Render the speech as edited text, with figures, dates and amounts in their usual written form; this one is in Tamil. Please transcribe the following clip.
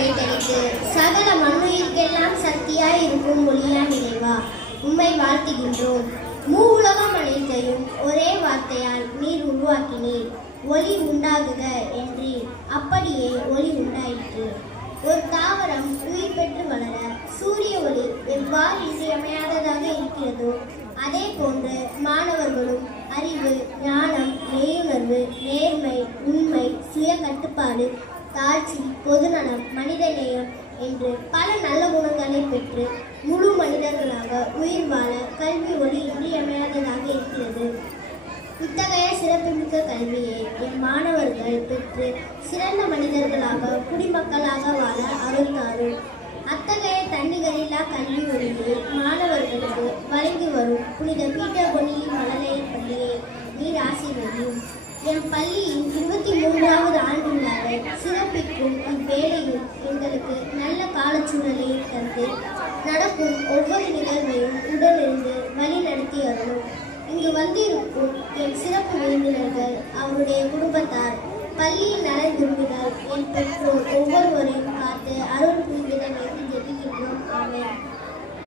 படைத்தளித்து சகல மண்ணுயிர்க்கெல்லாம் சக்தியாய் இருக்கும் மொழியான் இறைவா, உம்மை வாழ்த்துகின்றோம். உலகம் அனைத்தையும் ஒரே வார்த்தையால் நீர் உருவாக்கினீர். ஒளி உண்டாகுக என்றீர், அப்படியே ஒளி உண்டாயிற்று. ஒரு தாவரம் உயிர் பெற்று வளர சூரிய ஒளி எவ்வாறு இன்றியமையாததாக இருக்கிறதோ அதே போன்று மாணவர்களும் அறிவு, ஞானம், மெய்யுணர்வு, நேர்மை, உண்மை, சுய கட்டுப்பாடு, தாட்சி, பொதுநலம், மனிதநேயம் என்று பல நல்ல குணங்களை பெற்று முழு மனிதர்களாக உயிர் வாழ கல்வி ஒளி இன்றியமையாததாக இருக்கிறது. இத்தகைய சிறப்புமிக்க கல்வியை என் மாணவர்கள் பெற்று சிறந்த மனிதர்களாக குடிமக்களாக வாழ அருள் தாரும். அத்தகைய தன்னிகரில்லா கல்வி ஒளியை மாணவர்களுக்கு வழங்கி வரும் புனித பீட்டர் பொன்னி மழலையர் பள்ளியை நீர் ஆசீர்வதியும். என் பள்ளியின் 23வது ஆண்டு விழாவை சிறப்பிக்கும் இவ்வேளையில் எங்களுக்கு நல்ல காலச்சூழலை தந்து நடக்கும் ஒவ்வொரு நிகழ்வையும் உடனிருந்து வழி நடத்தி வரணும். இங்கு வந்திருக்கும் என் சிறப்பு விருந்தினர்கள், அவருடைய குடும்பத்தார், பள்ளியின் நலன் விரும்பினர், என்